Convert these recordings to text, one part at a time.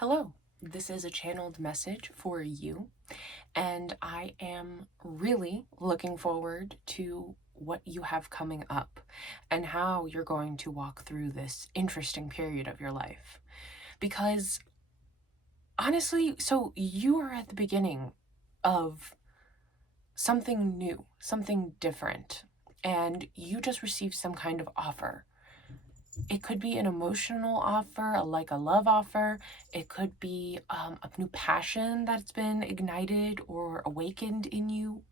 Hello, this is a channeled message for you, and I am really looking forward to what you have coming up and how you're going to walk through this interesting period of your life. Because honestly, so you are at the beginning of something new, something different, and you just received some kind of offer. It could be an emotional offer, like a love offer. It could be a new passion that's been ignited or awakened in you.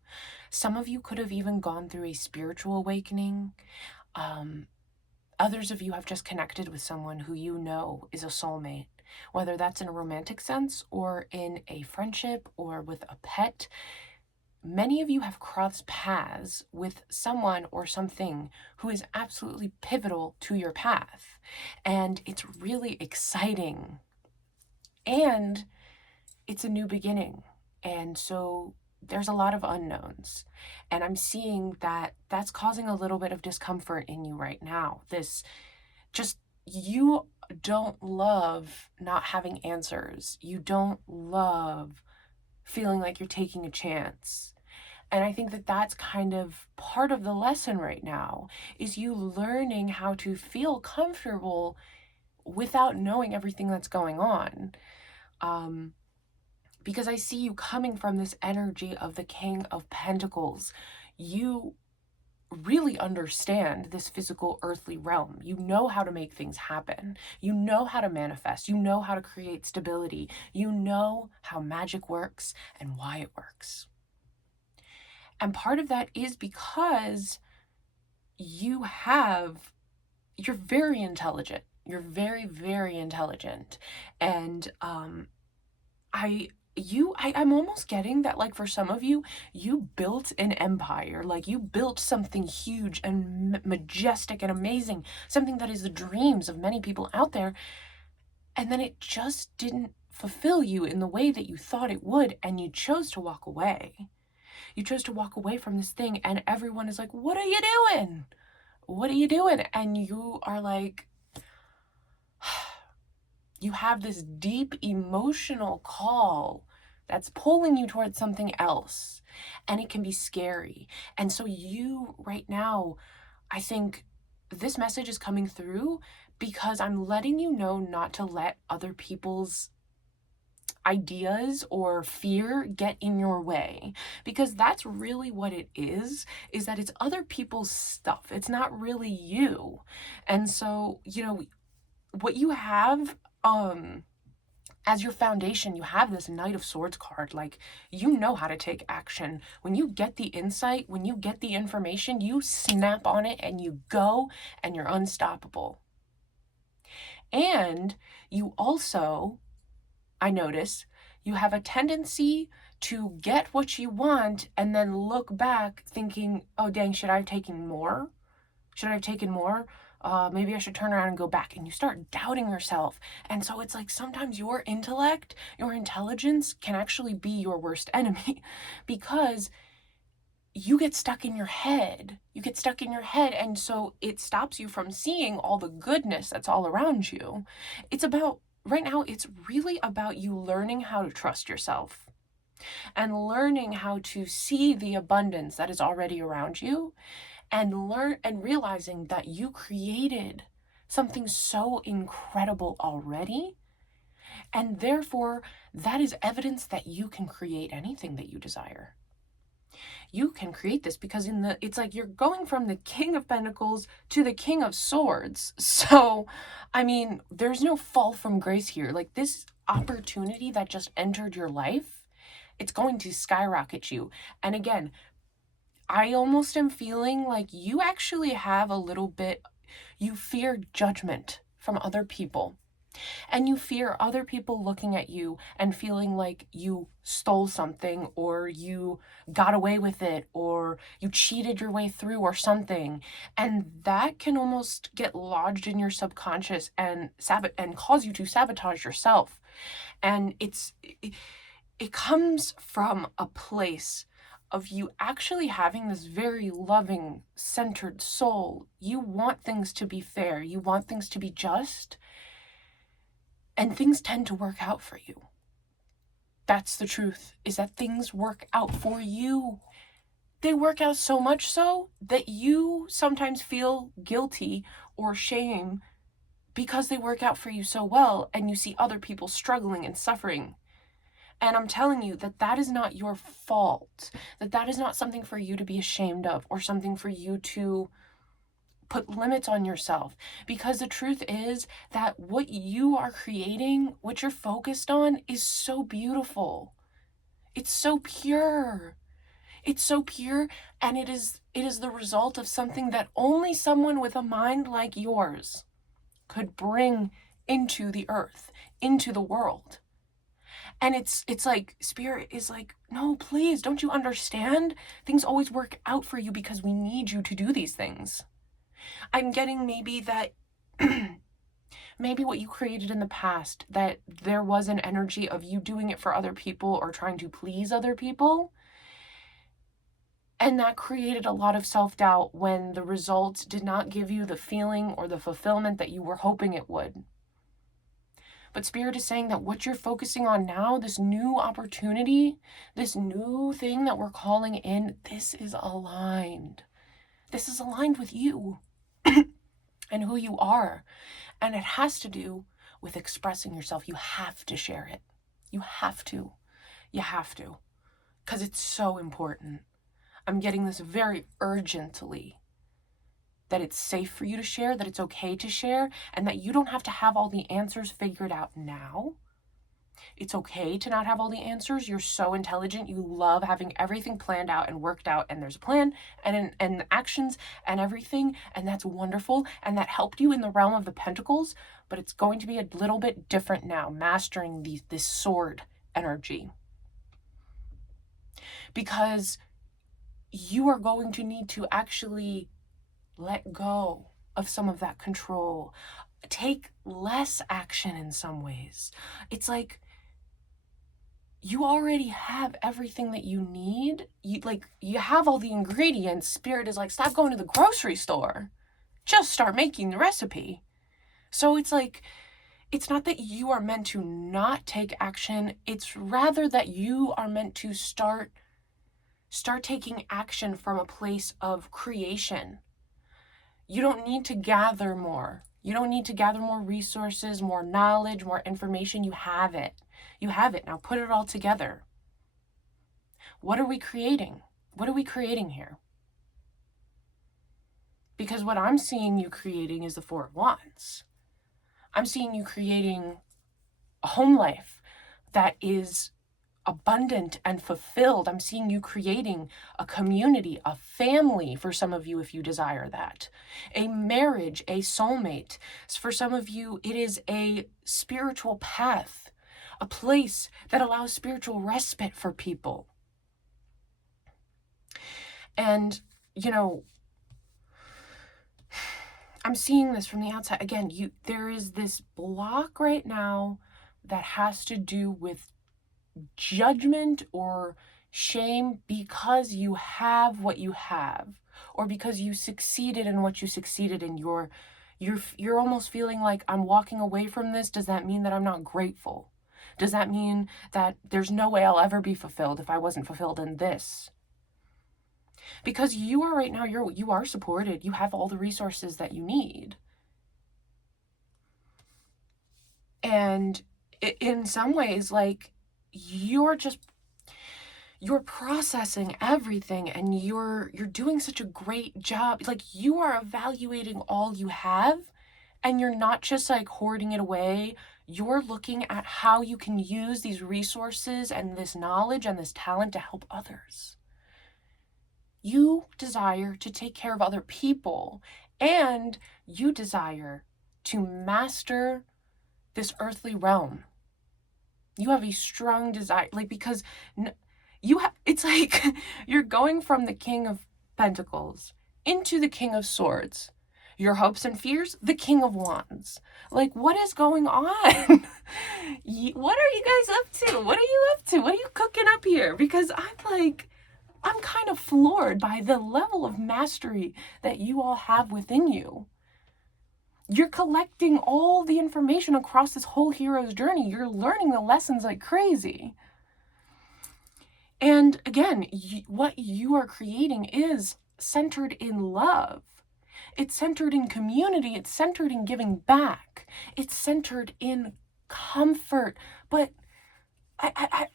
Some of you could have even gone through a spiritual awakening. Um, Others of you have just connected with someone who you know is a soulmate, whether that's in a romantic sense or in a friendship or with a pet. Many of you have crossed paths with someone or something who is absolutely pivotal to your path. And it's really exciting. And it's a new beginning. And so there's a lot of unknowns. And I'm seeing that that's causing a little bit of discomfort in you right now. You don't love not having answers. You don't love feeling like you're taking a chance. And I think that that's kind of part of the lesson right now is you learning how to feel comfortable without knowing everything that's going on. Because I see you coming from this energy of the King of Pentacles. You really understand this physical earthly realm. You know how to make things happen. You know how to manifest. You know how to create stability. You know how magic works and why it works. And part of that is because you're very intelligent. You're very, very intelligent. And I'm almost getting that, like, for some of you, you built an empire. Like, you built something huge and majestic and amazing, something that is the dreams of many people out there. And then it just didn't fulfill you in the way that you thought it would, and you chose to walk away. You chose to walk away from this thing, and everyone is like, what are you doing? What are you doing? And you are like, you have this deep emotional call that's pulling you towards something else, and it can be scary. And so you right now, I think this message is coming through because I'm letting you know not to let other people's ideas or fear get in your way, because that's really what it is that it's other people's stuff. It's not really you. And so, what you have as your foundation, you have this Knight of Swords card. Like, you know how to take action. When you get the insight, when you get the information, you snap on it and you go, and you're unstoppable. And you also, I notice, you have a tendency to get what you want and then look back thinking, oh dang, should I have taken more? Should I have taken more? Maybe I should turn around and go back. And you start doubting yourself. And so it's like sometimes your intellect, your intelligence can actually be your worst enemy because you get stuck in your head. You get stuck in your head. And so it stops you from seeing all the goodness that's all around you. Right now, it's really about you learning how to trust yourself and learning how to see the abundance that is already around you, and realizing that you created something so incredible already, and therefore that is evidence that you can create anything that you desire. You can create this because it's like you're going from the King of Pentacles to the King of Swords. So, I mean, there's no fall from grace here. Like, this opportunity that just entered your life, it's going to skyrocket you. And again, I almost am feeling like you actually have you fear judgment from other people. And you fear other people looking at you and feeling like you stole something, or you got away with it, or you cheated your way through or something. And that can almost get lodged in your subconscious and cause you to sabotage yourself. And it comes from a place of you actually having this very loving, centered soul. You want things to be fair. You want things to be just. And things tend to work out for you. That's the truth, is that things work out for you. They work out so much so that you sometimes feel guilty or shame because they work out for you so well, and you see other people struggling and suffering. And I'm telling you that that is not your fault, that that is not something for you to be ashamed of or something for you to put limits on yourself. Because the truth is that what you are creating, what you're focused on, is so beautiful. It's so pure. It's so pure, and it is the result of something that only someone with a mind like yours could bring into the earth, into the world. And it's like Spirit is like, no, please, don't you understand? Things always work out for you because we need you to do these things. I'm getting maybe that maybe what you created in the past, that there was an energy of you doing it for other people or trying to please other people. And that created a lot of self-doubt when the results did not give you the feeling or the fulfillment that you were hoping it would. But Spirit is saying that what you're focusing on now, this new opportunity, this new thing that we're calling in, this is aligned. This is aligned with you and who you are. And it has to do with expressing yourself. You have to share it. You have to. You have to. Because it's so important. I'm getting this very urgently, that it's safe for you to share, that it's okay to share, and that you don't have to have all the answers figured out now. It's okay to not have all the answers. You're so intelligent. You love having everything planned out and worked out, and there's a plan and actions and everything, and that's wonderful, and that helped you in the realm of the Pentacles, but it's going to be a little bit different now, mastering this sword energy. Because you are going to need to actually let go of some of that control. Take less action in some ways. It's like you already have everything that you need. You have all the ingredients. Spirit is like, stop going to the grocery store. Just start making the recipe. So it's like, it's not that you are meant to not take action. It's rather that you are meant to start taking action from a place of creation. You don't need to gather more. You don't need to gather more resources, more knowledge, more information. You have it. You have it. Now put it all together. What are we creating? What are we creating here? Because what I'm seeing you creating is the Four of Wands. I'm seeing you creating a home life that is abundant and fulfilled. I'm seeing you creating a community, a family for some of you if you desire that, a marriage, a soulmate. For some of you, it is a spiritual path, a place that allows spiritual respite for people. And, I'm seeing this from the outside. Again, there is this block right now that has to do with judgment or shame because you have what you have, or because you succeeded in what you succeeded in. You're almost feeling like, I'm walking away from this. Does that mean that I'm not grateful? Does that mean that there's no way I'll ever be fulfilled if I wasn't fulfilled in this? Because you are right now, you are supported. You have all the resources that you need. And in some ways, like, you're processing everything, and you're doing such a great job. Like, you are evaluating all you have, and you're not just like hoarding it away. You're looking at how you can use these resources and this knowledge and this talent to help others. You desire to take care of other people, and you desire to master this earthly realm. You have a strong desire, because it's like you're going from the King of Pentacles into the King of Swords. Your hopes and fears, the King of Wands. Like, what is going on? What are you guys up to? What are you up to? What are you cooking up here? Because I'm kind of floored by the level of mastery that you all have within you. You're collecting all the information across this whole hero's journey. You're learning the lessons like crazy. And again, what you are creating is centered in love. It's centered in community. It's centered in giving back. It's centered in comfort. But I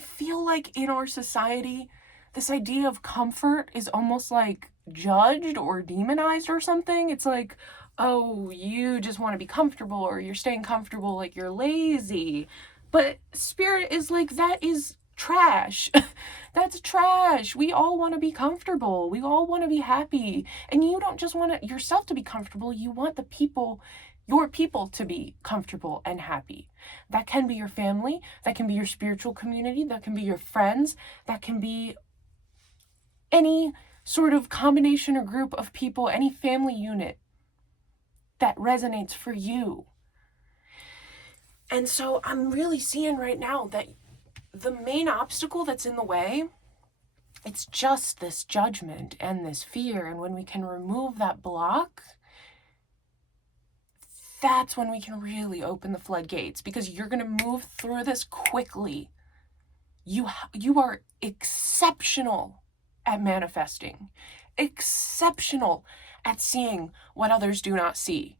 feel like in our society, this idea of comfort is almost like judged or demonized or something. It's like, oh, you just want to be comfortable, or you're staying comfortable, like you're lazy. But spirit is like, that is trash. That's trash. We all want to be comfortable. We all want to be happy. And you don't just want yourself to be comfortable. You want the people, your people, to be comfortable and happy. That can be your family. That can be your spiritual community. That can be your friends. That can be any sort of combination or group of people, any family unit that resonates for you. And so I'm really seeing right now that the main obstacle that's in the way, it's just this judgment and this fear. And when we can remove that block, that's when we can really open the floodgates, because you're going to move through this quickly. You are exceptional at manifesting, exceptional at seeing what others do not see.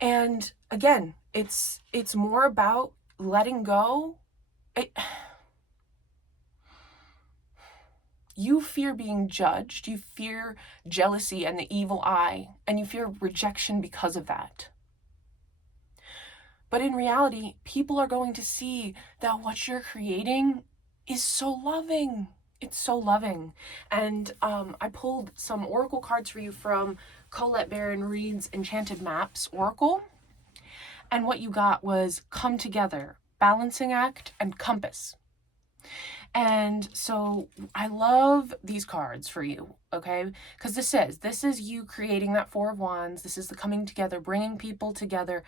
And again, it's more about letting go. You fear being judged, you fear jealousy and the evil eye, and you fear rejection because of that. But in reality, people are going to see that what you're creating is so loving. It's so loving. And I pulled some oracle cards for you from Colette Baron Reed's Enchanted Maps Oracle. And what you got was Come Together, Balancing Act, and Compass. And so I love these cards for you, okay? Because this is you creating that Four of Wands. This is the coming together, bringing people together.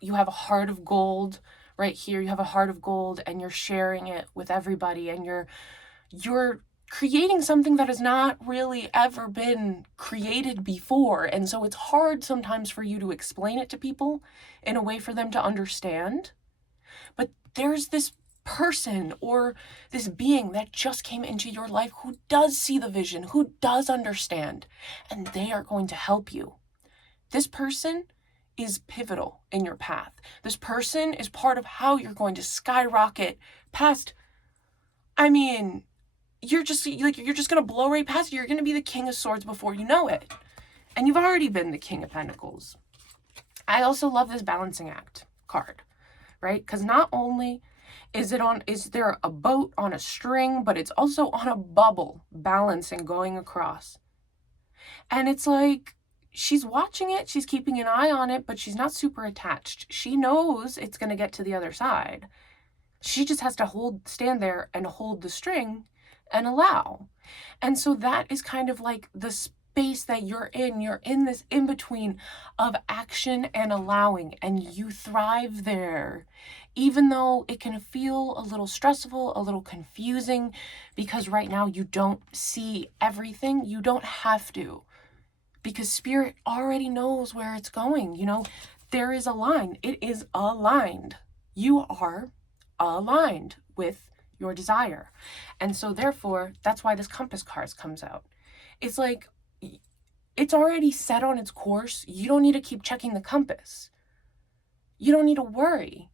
You have a heart of gold right here. You have a heart of gold, and you're sharing it with everybody, and you're creating something that has not really ever been created before. And so it's hard sometimes for you to explain it to people in a way for them to understand. But there's this person or this being that just came into your life who does see the vision, who does understand, and they are going to help you. This person is pivotal in your path. This person is part of how you're going to skyrocket past. You're just going to blow right past it. You're going to be the King of Swords before you know it. And you've already been the King of Pentacles. I also love this Balancing Act card, right? Because not only is there a boat on a string, but it's also on a bubble, balancing, going across. And it's like, she's watching it, she's keeping an eye on it, but she's not super attached. She knows it's going to get to the other side. She just has to stand there and hold the string and allow. And so that is kind of like the space that you're in. You're in this in-between of action and allowing, and you thrive there. Even though it can feel a little stressful, a little confusing, because right now you don't see everything. You don't have to, because Spirit already knows where it's going. There is a line. It is aligned. You are aligned with your desire. And so therefore, that's why this compass card comes out. It's like, it's already set on its course. You don't need to keep checking the compass. You don't need to worry.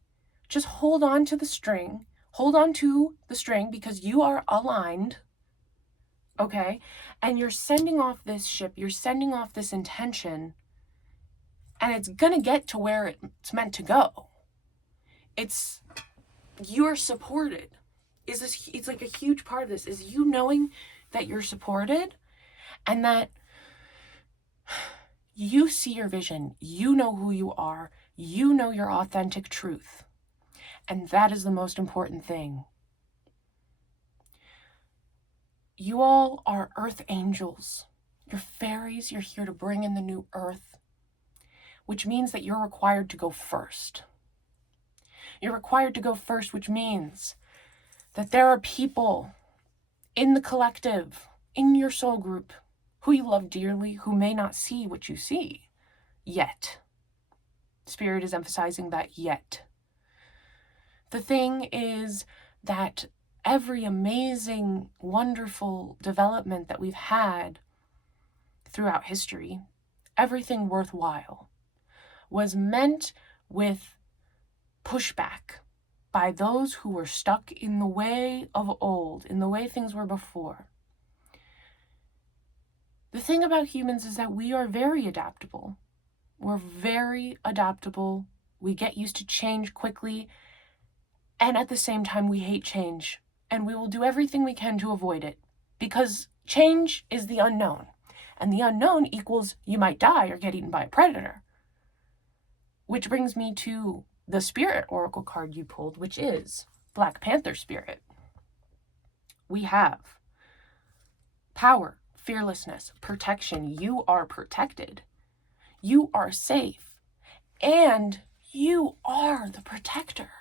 Just hold on to the string. Hold on to the string, because you are aligned, okay? And you're sending off this ship. You're sending off this intention, and it's going to get to where it's meant to go. You're supported. It's like a huge part of this is you knowing that you're supported, and that you see your vision. You know who you are. You know your authentic truth. And that is the most important thing. You all are earth angels. You're fairies. You're here to bring in the new earth, which means that you're required to go first. You're required to go first, which means that there are people in the collective, in your soul group, who you love dearly, who may not see what you see. Yet. Spirit is emphasizing that yet. The thing is that every amazing, wonderful development that we've had throughout history, everything worthwhile, was meant with pushback by those who were stuck in the way of old, in the way things were before. The thing about humans is that we are very adaptable. We're very adaptable. We get used to change quickly. And at the same time, we hate change. And we will do everything we can to avoid it. Because change is the unknown. And the unknown equals you might die or get eaten by a predator. Which brings me to the spirit oracle card you pulled, which is Black Panther spirit. We have power, fearlessness, protection. You are protected. You are safe. And you are the protector.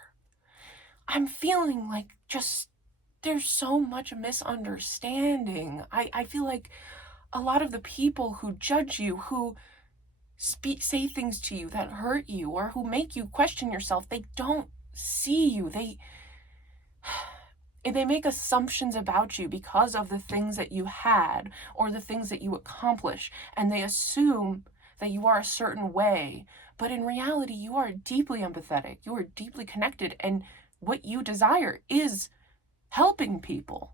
I'm feeling like just there's so much misunderstanding. I feel like a lot of the people who judge you, who say things to you that hurt you, or who make you question yourself, they don't see you. They make assumptions about you because of the things that you had or the things that you accomplish, and they assume that you are a certain way. But in reality, you are deeply empathetic. You are deeply connected, and what you desire is helping people.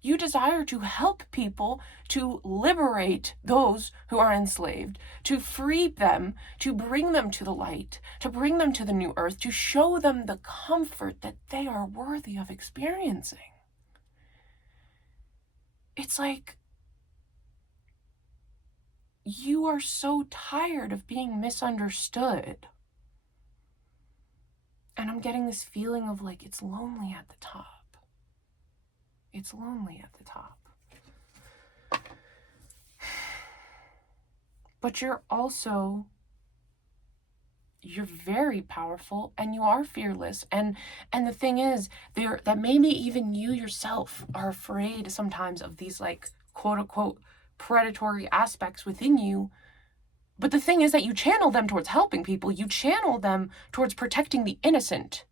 You desire to help people, to liberate those who are enslaved, to free them, to bring them to the light, to bring them to the new earth, to show them the comfort that they are worthy of experiencing. It's like you are so tired of being misunderstood. And I'm getting this feeling of like it's lonely at the top. It's lonely at the top. But you're very powerful, and you are fearless. And the thing is, that maybe even you yourself are afraid sometimes of these like quote unquote predatory aspects within you. But the thing is that you channel them towards helping people. You channel them towards protecting the innocent.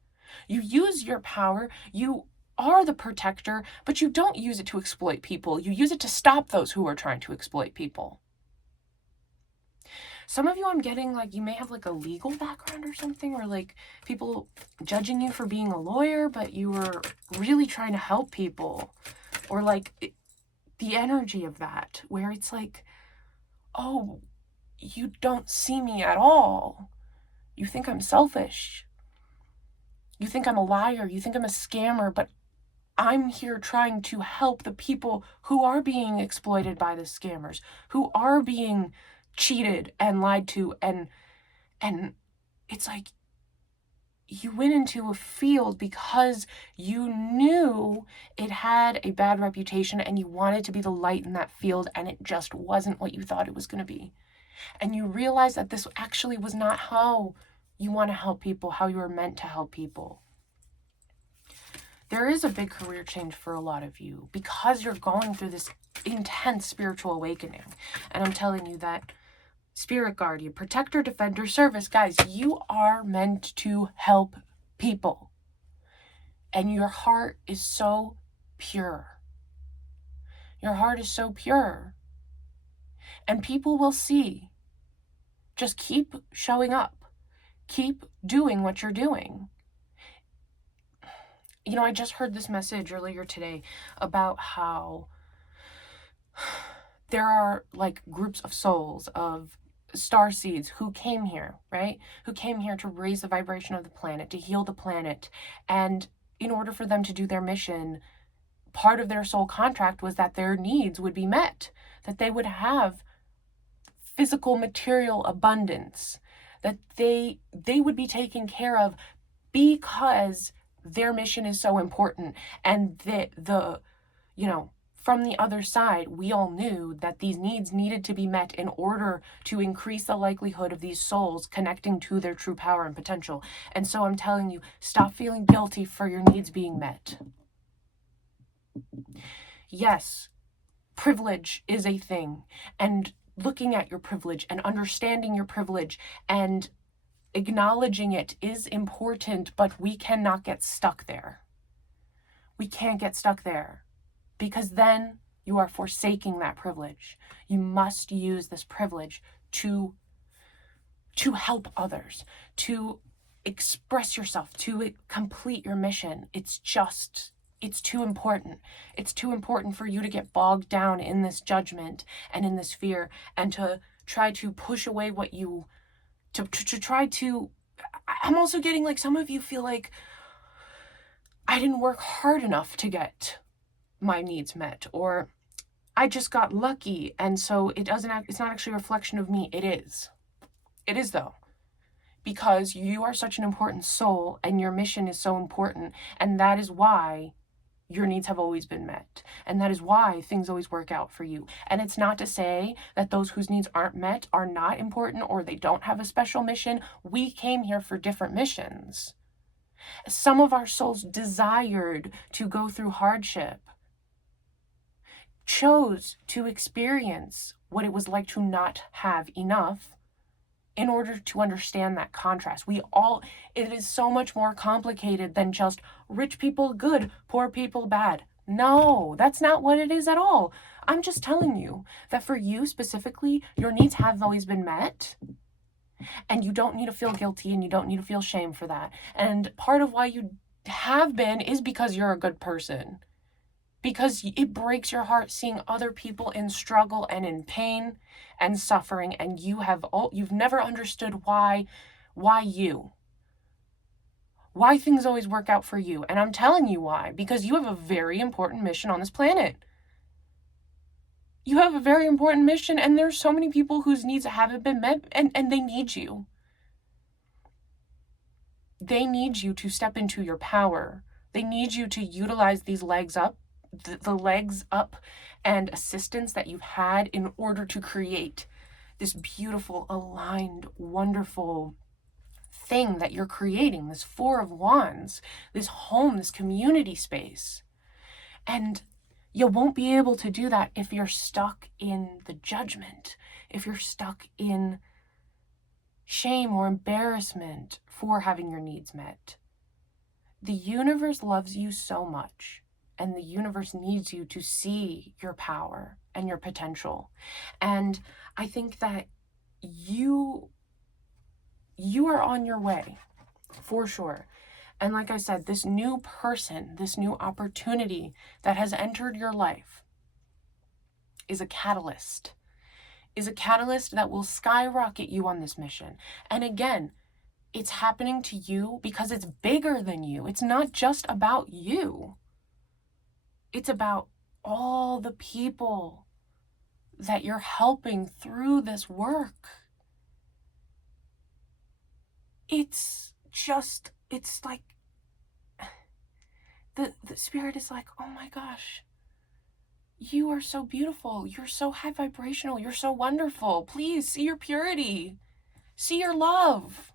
You use your power. You are the protector, but you don't use it to exploit people. You use it to stop those who are trying to exploit people. Some of you, I'm getting like you may have like a legal background or something, or like people judging you for being a lawyer, but you were really trying to help people. Or like the energy of that, where it's like, oh, you don't see me at all. You think I'm selfish. You think I'm a liar. You think I'm a scammer, but I'm here trying to help the people who are being exploited by the scammers, who are being cheated and lied to. And it's like you went into a field because you knew it had a bad reputation and you wanted to be the light in that field, and it just wasn't what you thought it was going to be. And you realize that this actually was not how you want to help people, how you were meant to help people. There is a big career change for a lot of you because you're going through this intense spiritual awakening. And I'm telling you that spirit guardian, protector, defender, service, guys, you are meant to help people. And your heart is so pure. Your heart is so pure. And people will see. Just keep showing up. Keep doing what you're doing. You know, I just heard this message earlier today about how there are like groups of souls, of star seeds who came here, right? Who came here to raise the vibration of the planet, to heal the planet. And in order for them to do their mission, part of their soul contract was that their needs would be met, that they would have physical material abundance, that they would be taken care of because their mission is so important. And the from the other side, we all knew that these needs needed to be met in order to increase the likelihood of these souls connecting to their true power and potential. And so I'm telling you, stop feeling guilty for your needs being met. Yes, privilege is a thing, and looking at your privilege and understanding your privilege and acknowledging it is important, but we cannot get stuck there. We can't get stuck there, because then you are forsaking that privilege. You must use this privilege to help others, to express yourself, to complete your mission. It's too important. It's too important for you to get bogged down in this judgment and in this fear, and to try to push away what you, to try to, I'm also getting like, some of you feel like, I didn't work hard enough to get my needs met, or I just got lucky, and so it's not actually a reflection of me. It is though, because you are such an important soul and your mission is so important, and that is why your needs have always been met, and that is why things always work out for you. And it's not to say that those whose needs aren't met are not important, or they don't have a special mission. We came here for different missions. Some of our souls desired to go through hardship, chose to experience what it was like to not have enough in order to understand that contrast. It is so much more complicated than just rich people good, poor people bad. No, that's not what it is at all. I'm just telling you that for you specifically, your needs have always been met, and you don't need to feel guilty, and you don't need to feel shame for that. And part of why you have been is because you're a good person. Because it breaks your heart seeing other people in struggle and in pain and suffering, and you've never understood why things always work out for you. And I'm telling you why, because you have a very important mission on this planet. You have a very important mission, and there's so many people whose needs haven't been met, and they need you. They need you to step into your power. They need you to utilize these legs up, the legs up and assistance that you've had in order to create this beautiful, aligned, wonderful thing that you're creating, this Four of Wands, this home, this community space. And you won't be able to do that if you're stuck in the judgment, if you're stuck in shame or embarrassment for having your needs met. The universe loves you so much, and the universe needs you to see your power and your potential. And I think that you are on your way, for sure. And like I said, this new person, this new opportunity that has entered your life is a catalyst that will skyrocket you on this mission. And again, it's happening to you because it's bigger than you. It's not just about you. It's about all the people that you're helping through this work. It's like, the spirit is like, oh my gosh, you are so beautiful. You're so high vibrational. You're so wonderful. Please see your purity. See your love.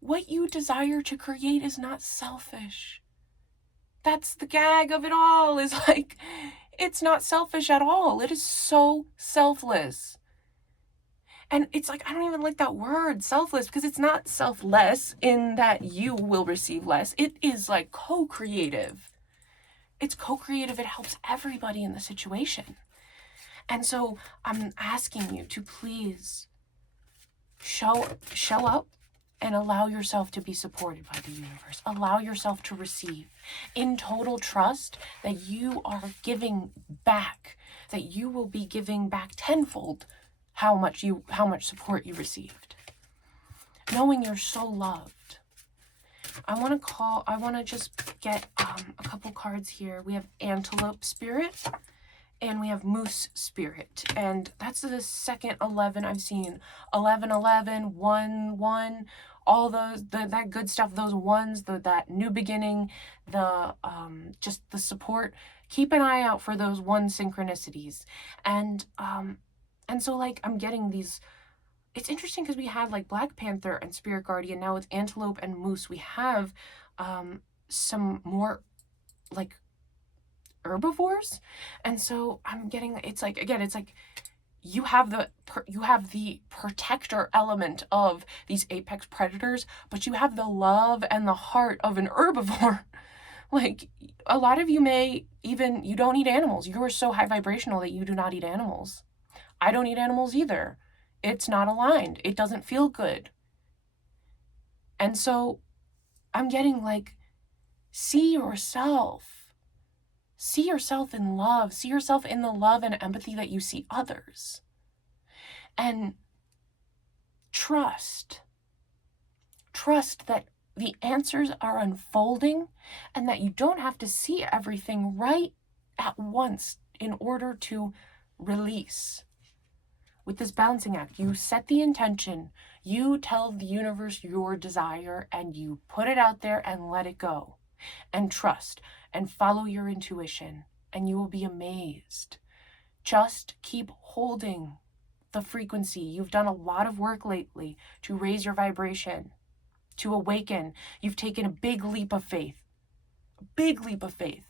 What you desire to create is not selfish. That's the gag of it all, is like, it's not selfish at all. It is so selfless. And it's like, I don't even like that word, selfless, because it's not selfless in that you will receive less. It is like co-creative. It's co-creative. It helps everybody in the situation. And so I'm asking you to please show up and allow yourself to be supported by the universe. Allow yourself to receive in total trust that you are giving back, that you will be giving back tenfold how much support you received. Knowing you're so loved. I want to just get a couple cards here. We have Antelope Spirit and we have Moose Spirit. And that's the second 11 I've seen. 11, 1, 1, all those, that good stuff, those ones, that new beginning, just the support. Keep an eye out for those one synchronicities. And so like I'm getting these, it's interesting because we had like Black Panther and Spirit Guardian. Now it's Antelope and Moose. We have some more like herbivores. And so I'm getting, it's like, again, it's like you have the protector element of these apex predators, but you have the love and the heart of an herbivore. Like, a lot of you you don't eat animals. You are so high vibrational that you do not eat animals. I don't eat animals either. It's not aligned. It doesn't feel good. And so I'm getting like, see yourself. See yourself in love. See yourself in the love and empathy that you see others. And trust. Trust that the answers are unfolding and that you don't have to see everything right at once in order to release. With this balancing act, you set the intention, you tell the universe your desire, and you put it out there and let it go. And trust and follow your intuition, and you will be amazed. Just keep holding the frequency. You've done a lot of work lately to raise your vibration, to awaken. You've taken a big leap of faith. A big leap of faith.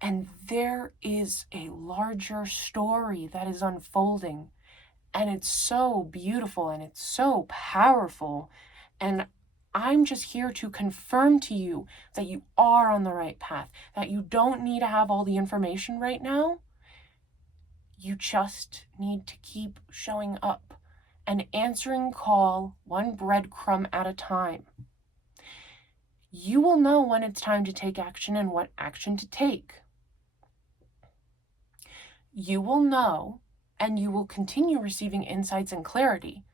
And there is a larger story that is unfolding. And it's so beautiful and it's so powerful. And I'm just here to confirm to you that you are on the right path, that you don't need to have all the information right now. You just need to keep showing up and answering call one breadcrumb at a time. You will know when it's time to take action and what action to take. You will know, and you will continue receiving insights and clarity.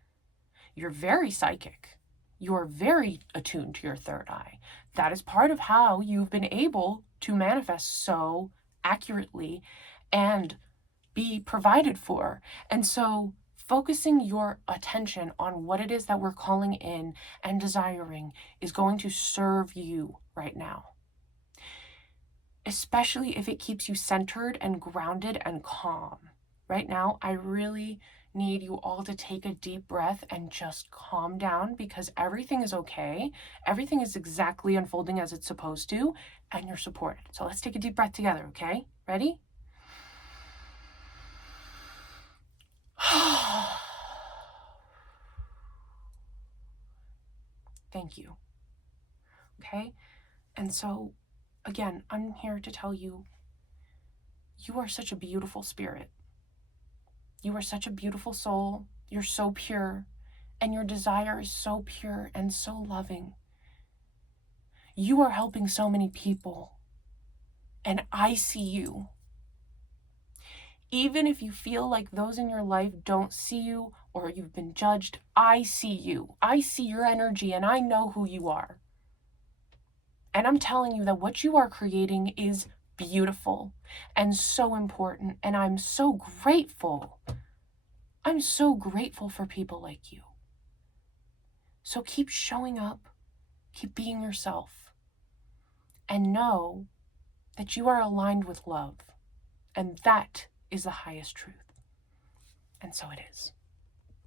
You're very psychic. You are very attuned to your third eye. That is part of how you've been able to manifest so accurately and be provided for. And so focusing your attention on what it is that we're calling in and desiring is going to serve you right now. Especially if it keeps you centered and grounded and calm. Right now, I really need you all to take a deep breath and just calm down, because everything is okay. Everything is exactly unfolding as it's supposed to, and you're supported. So let's take a deep breath together, okay? Ready? Thank you. Okay? And so, again, I'm here to tell you, you are such a beautiful spirit. You are such a beautiful soul. You're so pure, and your desire is so pure and so loving. You are helping so many people, and I see you. Even if you feel like those in your life don't see you or you've been judged, I see you. I see your energy, and I know who you are. And I'm telling you that what you are creating is beautiful and so important, and I'm so grateful. I'm so grateful for people like you. So keep showing up, keep being yourself, and know that you are aligned with love, and that is the highest truth. And so it is.